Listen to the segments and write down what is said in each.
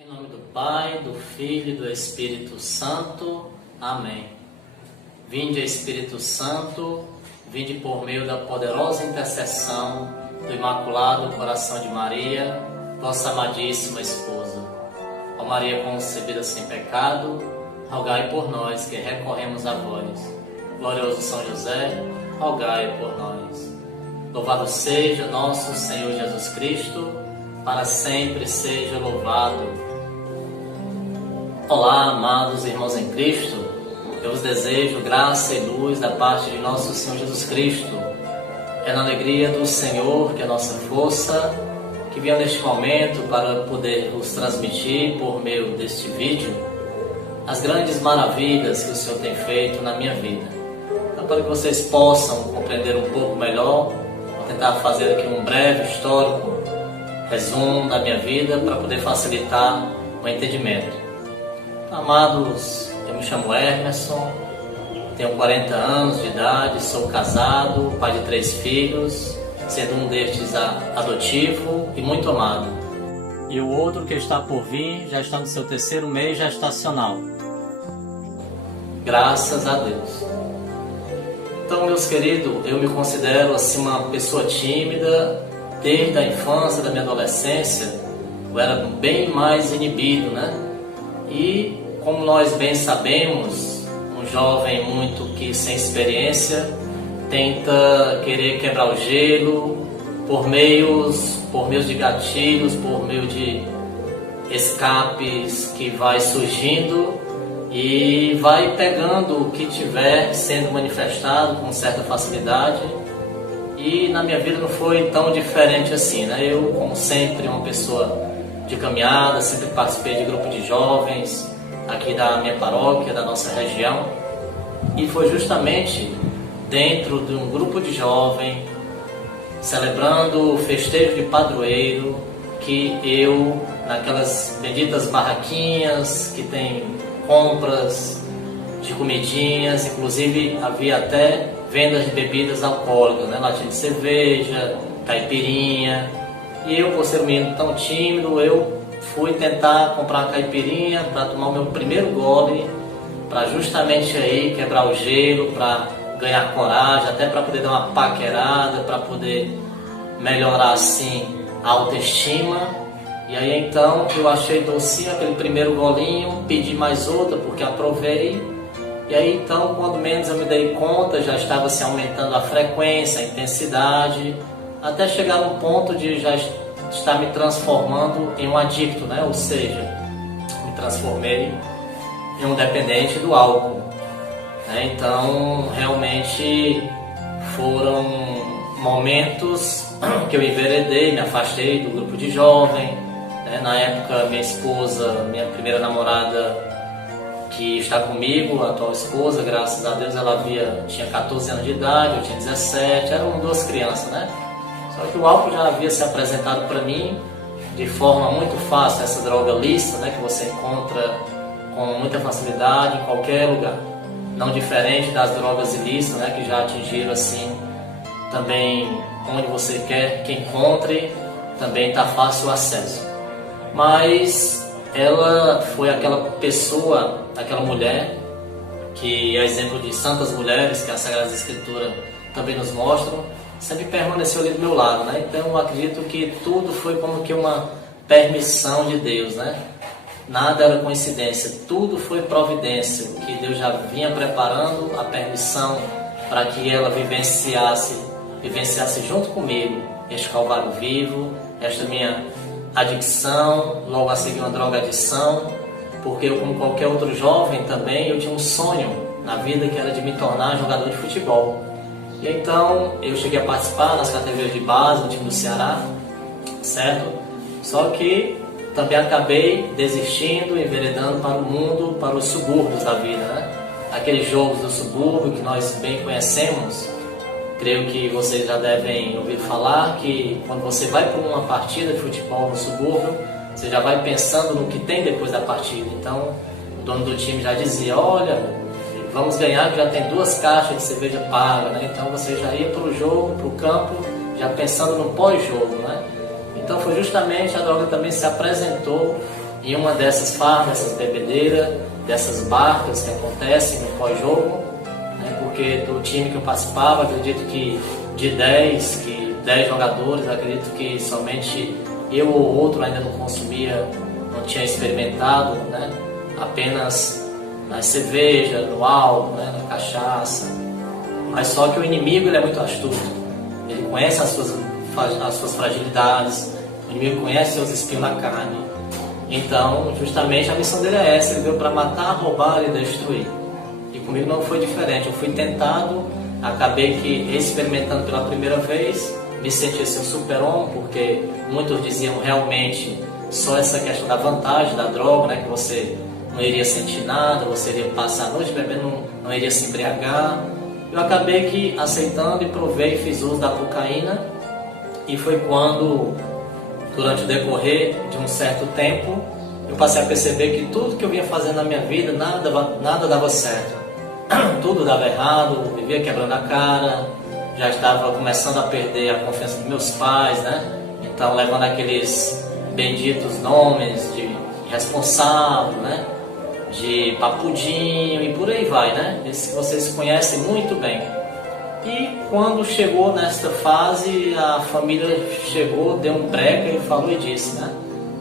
Em nome do Pai, do Filho e do Espírito Santo. Amém. Vinde, Espírito Santo, vinde por meio da poderosa intercessão do Imaculado Coração de Maria, vossa amadíssima esposa. Ó Maria concebida sem pecado, rogai por nós que recorremos a vós. Glorioso São José, rogai por nós. Louvado seja nosso Senhor Jesus Cristo, para sempre seja louvado. Olá, amados irmãos em Cristo, eu vos desejo graça e luz da parte de nosso Senhor Jesus Cristo. É na alegria do Senhor que a nossa força, que venha neste momento para poder vos transmitir por meio deste vídeo as grandes maravilhas que o Senhor tem feito na minha vida. Então, para que vocês possam compreender um pouco melhor, vou tentar fazer aqui um breve histórico, resumo da minha vida para poder facilitar o entendimento. Amados, eu me chamo Emerson, tenho 40 anos de idade, sou casado, pai de 3 filhos, sendo um destes adotivo e muito amado. E o outro que está por vir já está no seu 3º mês gestacional. Graças a Deus. Então, meus queridos, eu me considero assim uma pessoa tímida. Desde a infância, da minha adolescência, eu era bem mais inibido, né? E, como nós bem sabemos, um jovem muito que sem experiência tenta querer quebrar o gelo por meios de gatilhos, por meio de escapes que vai surgindo e vai pegando o que tiver sendo manifestado com certa facilidade. E na minha vida não foi tão diferente assim, né? Eu, como sempre, uma pessoa de caminhada, sempre participei de grupo de jovens aqui da minha paróquia, da nossa região. E foi justamente dentro de um grupo de jovem, celebrando o festejo de padroeiro, que eu, naquelas benditas barraquinhas que tem compras de comidinhas, inclusive havia até vendas de bebidas alcoólicas, né? Latinha de cerveja, caipirinha. E eu, por ser um menino tão tímido, eu fui tentar comprar uma caipirinha para tomar o meu primeiro gole, para justamente aí quebrar o gelo, para ganhar coragem, até para poder dar uma paquerada, para poder melhorar assim a autoestima. E aí então eu achei docinho aquele primeiro golinho, pedi mais outra porque aprovei. E aí então, quando menos eu me dei conta, já estava se aumentando a frequência, a intensidade, até chegar num ponto de já estar me transformando em um adicto, né? Ou seja, me transformei em um dependente do álcool, né? Então, realmente foram momentos que eu enveredei, me afastei do grupo de jovem, né? Na época, minha esposa, minha primeira namorada, que está comigo, a atual esposa, graças a Deus, ela tinha 14 anos de idade, eu tinha 17, eram 2 crianças, né? Só que o álcool já havia se apresentado para mim de forma muito fácil, essa droga lícita, né, que você encontra com muita facilidade em qualquer lugar. Não diferente das drogas ilícitas, né, que já atingiram assim também onde você quer que encontre, também está fácil o acesso. Mas ela foi aquela pessoa, aquela mulher, que é exemplo de santas mulheres que a Sagrada Escritura também nos mostram, sempre permaneceu ali do meu lado, né? Então eu acredito que tudo foi como que uma permissão de Deus, né? Nada era coincidência, tudo foi providência, que Deus já vinha preparando a permissão para que ela vivenciasse junto comigo este Calvário vivo, esta minha adicção, logo a seguir uma droga-adição, porque eu, como qualquer outro jovem também, eu tinha um sonho na vida que era de me tornar jogador de futebol. E então eu cheguei a participar das categorias de base no time do Ceará, certo? Só que também acabei desistindo, enveredando para o mundo, para os subúrbios da vida, né? Aqueles jogos do subúrbio que nós bem conhecemos. Creio que vocês já devem ouvir falar que quando você vai para uma partida de futebol no subúrbio, você já vai pensando no que tem depois da partida. Então, o dono do time já dizia, olha, vamos ganhar, que já tem 2 caixas de cerveja paga, né? Então você já ia para o jogo, para o campo, já pensando no pós-jogo, né? Então foi justamente, a droga também se apresentou em uma dessas farras, dessas bebedeiras, dessas barcas que acontecem no pós-jogo, né? Porque do time que eu participava, acredito que de 10 jogadores, acredito que somente eu ou outro ainda não consumia, não tinha experimentado, né? Apenas na cerveja, no álcool, né? Na cachaça. Mas só que o inimigo ele é muito astuto, ele conhece as suas fragilidades, o inimigo conhece seus espinhos na carne. Então, justamente a missão dele é essa, ele veio para matar, roubar e destruir. E comigo não foi diferente, eu fui tentado, acabei que experimentando pela primeira vez, me senti assim um super-homem, porque muitos diziam realmente só essa questão da vantagem da droga, né, que você não iria sentir nada, você iria passar a noite bebendo, não iria se embriagar. Eu acabei que aceitando e provei e fiz uso da cocaína, e foi quando, durante o decorrer de um certo tempo, eu passei a perceber que tudo que eu vinha fazendo na minha vida, nada dava certo. Tudo dava errado, vivia quebrando a cara, já estava começando a perder a confiança dos meus pais, né? Então, levando aqueles benditos nomes de irresponsável, né? De papudinho e por aí vai, né? Esses que vocês conhecem muito bem. E quando chegou nesta fase, a família chegou, deu um breca e falou e disse, né?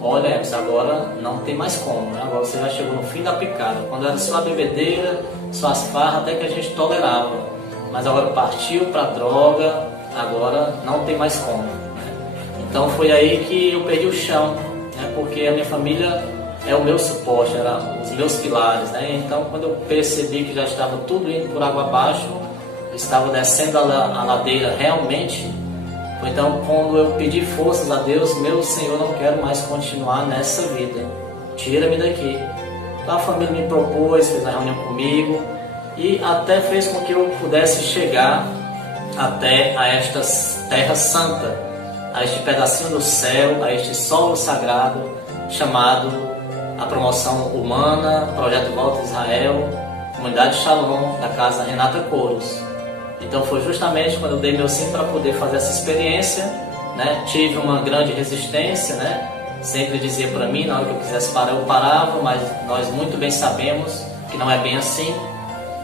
Olha, Emerson, agora não tem mais como, né? Agora você já chegou no fim da picada. Quando era só a bebedeira, só as farras, até que a gente tolerava. Mas agora partiu para droga, agora não tem mais como, né? Então foi aí que eu perdi o chão, né? Porque a minha família é o meu suporte, eram os meus pilares, né? Então quando eu percebi que já estava tudo indo por água abaixo, eu estava descendo a ladeira realmente, foi então quando eu pedi forças a Deus, meu Senhor, não quero mais continuar nessa vida, tira-me daqui. Então a família me propôs, fez uma reunião comigo e até fez com que eu pudesse chegar até a esta terra santa, a este pedacinho do céu, a este solo sagrado chamado a Promoção Humana, Projeto Volta Israel, Comunidade Shalom, da casa Renata Couros. Então foi justamente quando eu dei meu sim para poder fazer essa experiência, né? Tive uma grande resistência, né? Sempre dizia para mim, na hora que eu quisesse parar, eu parava, mas nós muito bem sabemos que não é bem assim,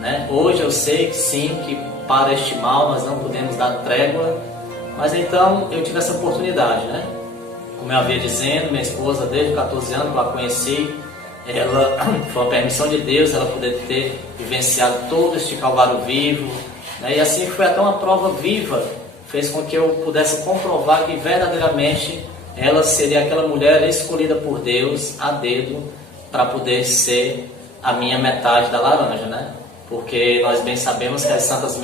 né? Hoje eu sei que sim, que para este mal nós não podemos dar trégua, mas então eu tive essa oportunidade, né? Como eu havia dizendo, minha esposa desde 14 anos que eu a conheci, ela foi uma permissão de Deus, ela poder ter vivenciado todo este Calvário vivo, né? E assim foi até uma prova viva, fez com que eu pudesse comprovar que verdadeiramente ela seria aquela mulher escolhida por Deus a dedo para poder ser a minha metade da laranja, né? Porque nós bem sabemos que as santas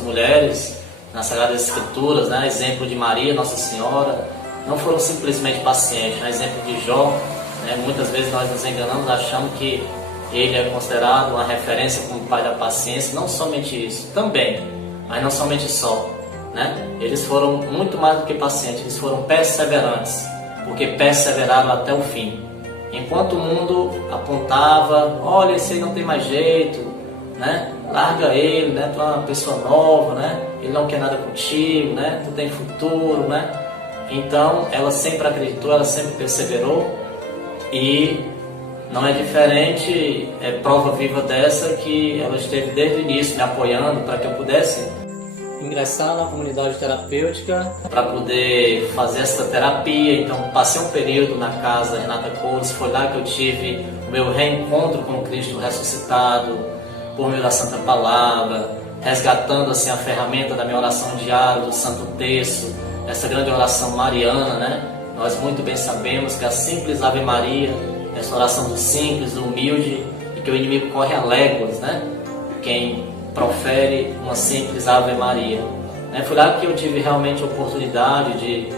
mulheres nas Sagradas Escrituras, né? Exemplo de Maria, Nossa Senhora, não foram simplesmente pacientes, né? Exemplo de Jó, né? Muitas vezes nós nos enganamos achando que ele é considerado uma referência como pai da paciência. Não somente isso, também, mas não somente só, né? Eles foram muito mais do que pacientes, eles foram perseverantes, porque perseveraram até o fim. Enquanto o mundo apontava, olha, esse aí não tem mais jeito, né? Larga ele, né? Tu é uma pessoa nova, né? Ele não quer nada contigo, né? Tu tem futuro, né? Então ela sempre acreditou, ela sempre perseverou, e não é diferente, é prova viva dessa que ela esteve desde o início me apoiando para que eu pudesse ingressar na comunidade terapêutica para poder fazer essa terapia. Então passei um período na casa Renata Couros, foi lá que eu tive o meu reencontro com Cristo ressuscitado, por meio da Santa Palavra, resgatando assim a ferramenta da minha oração diária, do Santo Terço, essa grande oração mariana, né? Nós muito bem sabemos que a simples Ave Maria, essa oração do simples, do humilde, e que o inimigo corre a léguas, né? Quem profere uma simples Ave Maria. Foi lá que eu tive realmente a oportunidade de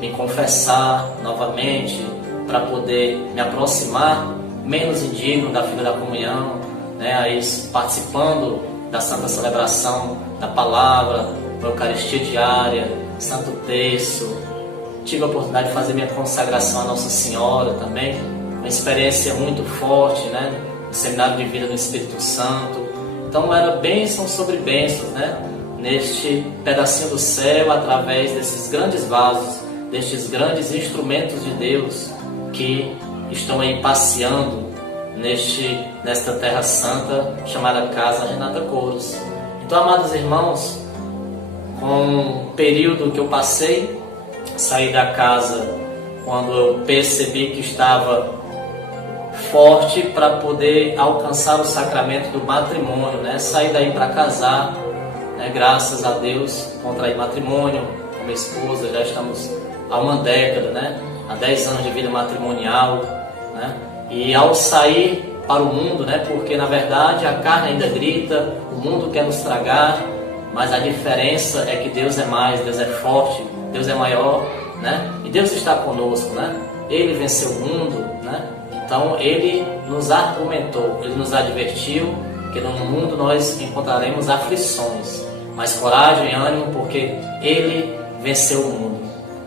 me confessar novamente, para poder me aproximar menos indigno da fila da comunhão, né? Aí participando da santa celebração da palavra, da Eucaristia diária, Santo Terço. Tive a oportunidade de fazer minha consagração à Nossa Senhora também, uma experiência muito forte, né? No seminário de vida do Espírito Santo. Então era bênção sobre bênçãos, né? Neste pedacinho do céu, através desses grandes vasos, destes grandes instrumentos de Deus que estão aí passeando nesta terra santa chamada Casa Renata Couros. Então, amados irmãos, com o período que eu passei, saí da casa quando eu percebi que estava forte para poder alcançar o sacramento do matrimônio, né? Saí daí para casar, né? Graças a Deus, contraí matrimônio com minha esposa, já estamos há uma década, né? Há 10 anos de vida matrimonial, né? E ao sair para o mundo, né? Porque na verdade a carne ainda grita, o mundo quer nos tragar, mas a diferença é que Deus é mais, Deus é forte, Deus é maior, né? E Deus está conosco, né? Ele venceu o mundo, né? Então Ele nos argumentou, Ele nos advertiu que no mundo nós encontraremos aflições, mas coragem e ânimo, porque Ele venceu o mundo,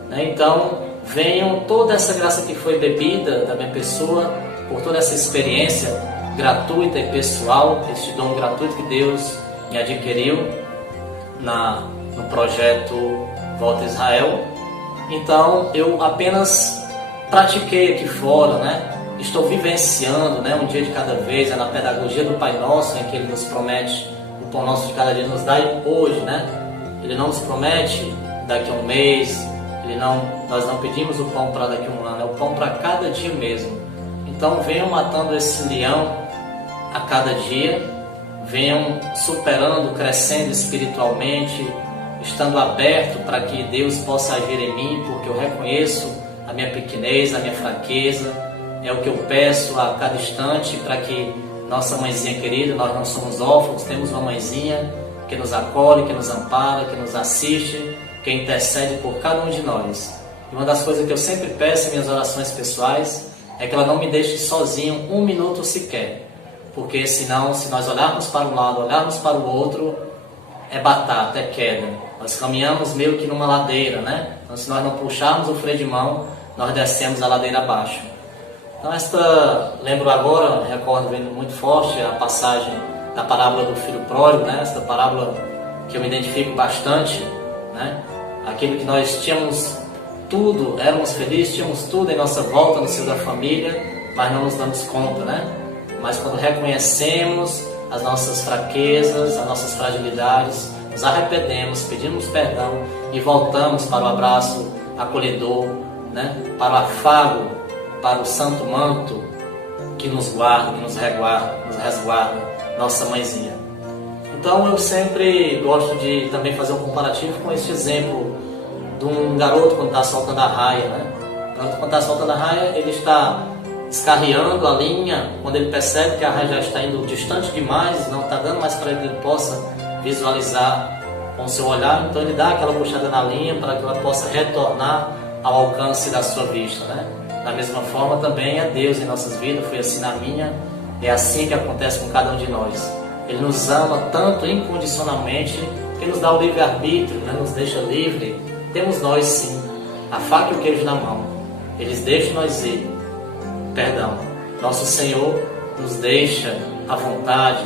né? Então venham toda essa graça que foi bebida da minha pessoa, por toda essa experiência gratuita e pessoal, este dom gratuito que Deus me adquiriu no projeto Volta a Israel. Então eu apenas pratiquei aqui fora, né? Estou vivenciando, né, um dia de cada vez, na pedagogia do Pai Nosso, em que Ele nos promete o pão nosso de cada dia, nos dá hoje, né? Ele não nos promete daqui a um mês, nós não pedimos o pão para daqui a um ano, é o pão para cada dia mesmo. Então venham matando esse leão a cada dia, venham superando, crescendo espiritualmente, estando aberto para que Deus possa agir em mim, porque eu reconheço a minha pequenez, a minha fraqueza. É o que eu peço a cada instante para que nossa mãezinha querida, nós não somos órfãos, temos uma mãezinha que nos acolhe, que nos ampara, que nos assiste, que intercede por cada um de nós. E uma das coisas que eu sempre peço em minhas orações pessoais é que ela não me deixe sozinho um minuto sequer, porque senão, se nós olharmos para um lado, olharmos para o outro, é batata, é queda. Nós caminhamos meio que numa ladeira, né? Então, se nós não puxarmos o freio de mão, nós descemos a ladeira abaixo. Então, lembro agora, recordo vendo muito forte a passagem da parábola do filho pródigo, né? Esta parábola que eu me identifico bastante, né? Aquilo que nós tínhamos tudo, éramos felizes, tínhamos tudo em nossa volta no seio da família, mas não nos damos conta, né? Mas quando reconhecemos as nossas fraquezas, as nossas fragilidades, nos arrependemos, pedimos perdão e voltamos para o abraço acolhedor, né? Para o afago, para o santo manto que nos guarda, que nos resguarda, nossa mãezinha. Então eu sempre gosto de também fazer um comparativo com este exemplo de um garoto quando está soltando a raia, né? O garoto quando está soltando a raia, ele está escarreando a linha, quando ele percebe que a raia já está indo distante demais, não está dando mais para que ele possa visualizar com o seu olhar, então ele dá aquela puxada na linha para que ela possa retornar ao alcance da sua vista, né? Da mesma forma também é Deus em nossas vidas, foi assim na minha, é assim que acontece com cada um de nós. Ele nos ama tanto incondicionalmente que nos dá o livre-arbítrio, né? Nos deixa livre. Temos nós sim, a faca e o queijo na mão. Eles deixam nós ir. Perdão, nosso Senhor nos deixa à vontade,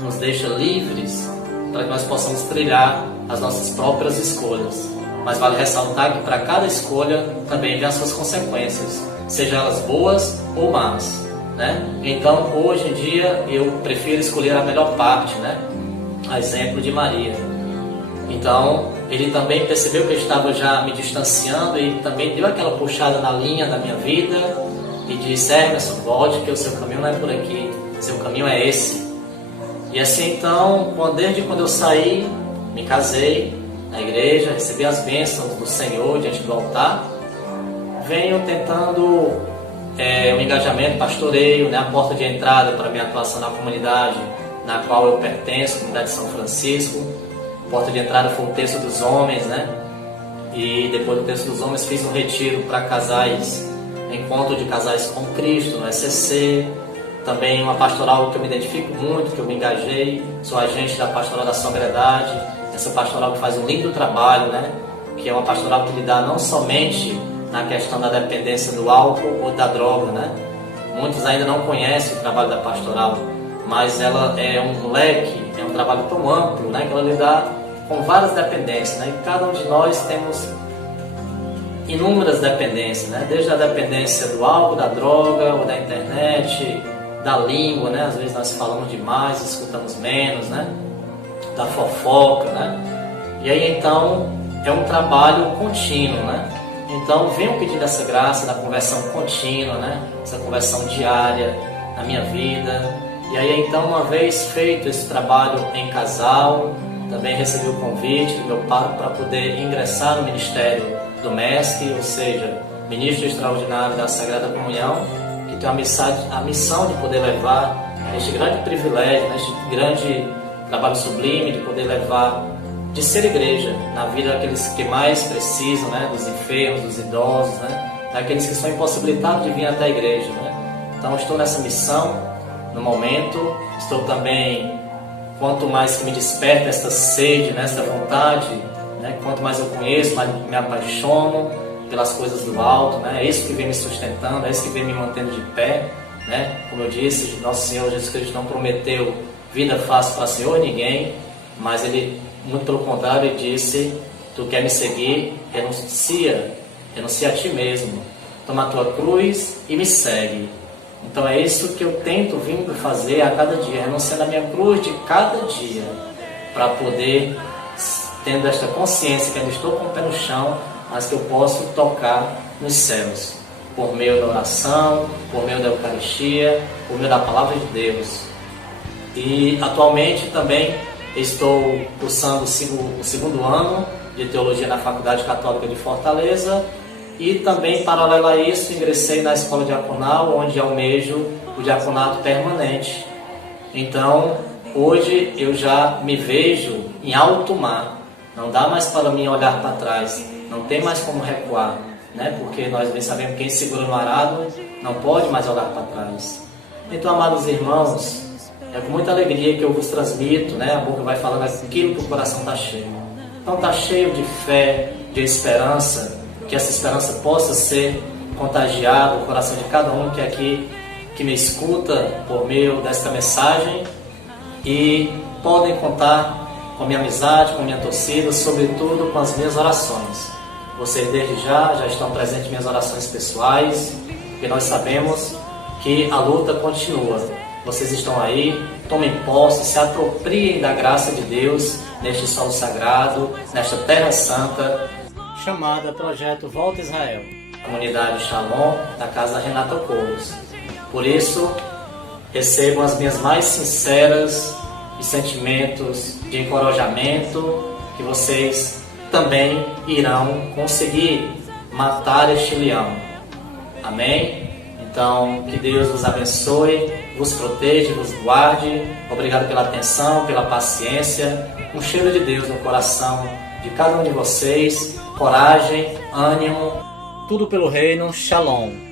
nos deixa livres para que nós possamos trilhar as nossas próprias escolhas. Mas vale ressaltar que para cada escolha também vem as suas consequências, sejam elas boas ou más, né? Então, hoje em dia, eu prefiro escolher a melhor parte, né? A exemplo de Maria. Então, ele também percebeu que eu estava já me distanciando e também deu aquela puxada na linha da minha vida e disse: Emerson, volte, que o seu caminho não é por aqui, seu caminho é esse. E assim, então, desde quando eu saí, me casei na igreja, recebi as bênçãos do Senhor diante do altar, venho tentando um engajamento, pastoreio, né, a porta de entrada para a minha atuação na comunidade na qual eu pertenço, a comunidade de São Francisco. A porta de entrada foi o Terço dos Homens, né? E depois do Terço dos Homens fiz um retiro para casais, encontro de casais com Cristo, no SCC. Também uma pastoral que eu me identifico muito, que eu me engajei, sou agente da Pastoral da Sobriedade, essa pastoral que faz um lindo trabalho, né? Que é uma pastoral que lida não somente na questão da dependência do álcool ou da droga, né? Muitos ainda não conhecem o trabalho da pastoral, mas ela é um leque, é um trabalho tão amplo, né? Que ela lida com várias dependências, né? E cada um de nós inúmeras dependências, né? Desde a dependência do álcool, da droga, ou da internet, da língua, né? Às vezes nós falamos demais, escutamos menos, né? Da fofoca, né? E aí então é um trabalho contínuo, né? Então venho pedindo essa graça da conversão contínua, né? Essa conversão diária na minha vida. E aí então, uma vez feito esse trabalho em casal, também recebi o convite do meu padre para poder ingressar no ministério do MESC, ou seja, Ministro Extraordinário da Sagrada Comunhão, que tem a missão de poder levar este grande privilégio, este grande trabalho sublime de poder levar, de ser igreja na vida daqueles que mais precisam, né, dos enfermos, dos idosos, né, daqueles que são impossibilitados de vir até a igreja, né. Então estou nessa missão no momento, estou também, quanto mais que me desperta esta sede, né, esta vontade, né, quanto mais eu conheço, mais me apaixono pelas coisas do alto, né, é isso que vem me sustentando, é isso que vem me mantendo de pé, né. Como eu disse, nosso Senhor Jesus Cristo não prometeu vida fácil para Senhor ninguém, mas Ele, muito pelo contrário, Ele disse: tu quer me seguir, renuncia a ti mesmo, toma a tua cruz e me segue. Então é isso que eu tento vindo fazer a cada dia, renunciando a minha cruz de cada dia, para poder, tendo esta consciência que eu estou com o pé no chão, mas que eu posso tocar nos céus, por meio da oração, por meio da Eucaristia, por meio da Palavra de Deus. E atualmente também estou cursando o segundo ano de Teologia na Faculdade Católica de Fortaleza e também, paralelo a isso, ingressei na Escola Diaconal, onde almejo o diaconato permanente. Então, hoje eu já me vejo em alto mar, não dá mais para mim olhar para trás, não tem mais como recuar, né? Porque nós bem sabemos que quem segura no arado não pode mais olhar para trás. Então, amados irmãos, é com muita alegria que eu vos transmito, né? A boca vai falando aquilo que o coração está cheio. Então está cheio de fé, de esperança, que essa esperança possa ser contagiada no coração de cada um que aqui, que me escuta por meio desta mensagem, e podem contar com a minha amizade, com a minha torcida, sobretudo com as minhas orações. Vocês desde já estão presentes em minhas orações pessoais, porque nós sabemos que a luta continua. Vocês estão aí, tomem posse, se apropriem da graça de Deus neste solo sagrado, nesta terra santa, chamada Projeto Volta Israel, comunidade Shalom da Casa Renata Couros. Por isso, recebam as minhas mais sinceras sentimentos de encorajamento, que vocês também irão conseguir matar este leão. Amém? Então, que Deus vos abençoe, vos proteja, vos guarde. Obrigado pela atenção, pela paciência. Um cheiro de Deus no coração de cada um de vocês. Coragem, ânimo, tudo pelo reino. Shalom.